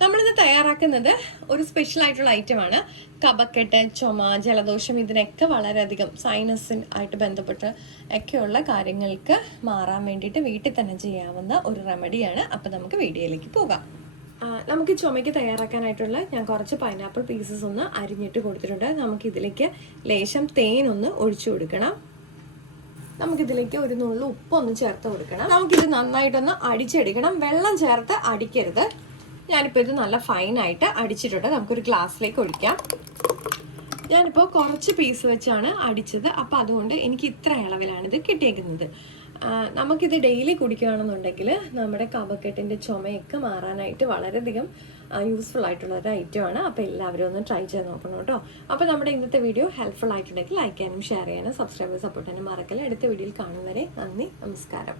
നമ്മളിന്ന് തയ്യാറാക്കുന്നത് ഒരു സ്പെഷ്യൽ ആയിട്ടുള്ള ഐറ്റമാണ്. കഫക്കെട്ട്, ചുമ, ജലദോഷം ഇതിനൊക്കെ വളരെയധികം സൈനസിനായിട്ട് ബന്ധപ്പെട്ട് ഒക്കെയുള്ള കാര്യങ്ങൾക്ക് മാറാൻ വേണ്ടിയിട്ട് വീട്ടിൽ തന്നെ ചെയ്യാവുന്ന ഒരു റെമഡിയാണ്. അപ്പം നമുക്ക് വീഡിയോയിലേക്ക് പോകാം. നമുക്ക് ചുമയ്ക്ക് തയ്യാറാക്കാനായിട്ടുള്ള ഞാൻ കുറച്ച് പൈനാപ്പിൾ പീസസ് ഒന്ന് അരിഞ്ഞിട്ട് കൊടുത്തിട്ടുണ്ട്. നമുക്കിതിലേക്ക് ലേശം തേനൊന്ന് ഒഴിച്ചു കൊടുക്കണം. നമുക്കിതിലേക്ക് ഒരു നുള്ളു ഉപ്പൊന്ന് ചേർത്ത് കൊടുക്കണം. നമുക്കിത് നന്നായിട്ടൊന്ന് അടിച്ചെടുക്കണം. വെള്ളം ചേർത്ത് അടിക്കരുത്. ഞാനിപ്പോൾ ഇത് നല്ല ഫൈനായിട്ട് അടിച്ചിട്ടുണ്ട്. നമുക്കൊരു ഗ്ലാസ്സിലേക്ക് ഒഴിക്കാം. ഞാനിപ്പോൾ കുറച്ച് പീസ് വെച്ചാണ് അടിച്ചത്. അപ്പോൾ അതുകൊണ്ട് എനിക്ക് ഇത്ര അളവിലാണിത് കിട്ടിയേക്കുന്നത്. നമുക്കിത് ഡെയിലി കുടിക്കുകയാണെന്നുണ്ടെങ്കിൽ നമ്മുടെ കഫക്കെട്ടിൻ്റെ ചുമയൊക്കെ മാറാനായിട്ട് വളരെയധികം യൂസ്ഫുൾ ആയിട്ടുള്ള ഒരു ഐറ്റമാണ്. അപ്പോൾ എല്ലാവരും ഒന്ന് ട്രൈ ചെയ്ത് നോക്കണം കേട്ടോ. അപ്പോൾ നമ്മുടെ ഇന്നത്തെ വീഡിയോ ഹെൽപ്ഫുൾ ആയിട്ടുണ്ടെങ്കിൽ ലൈക്ക് ചെയ്യാനും ഷെയർ ചെയ്യാനും സബ്സ്ക്രൈബ് സപ്പോർട്ട് ചെയ്യാനും മറക്കല്ല. അടുത്ത വീഡിയോയിൽ കാണും വരെ നന്ദി, നമസ്കാരം.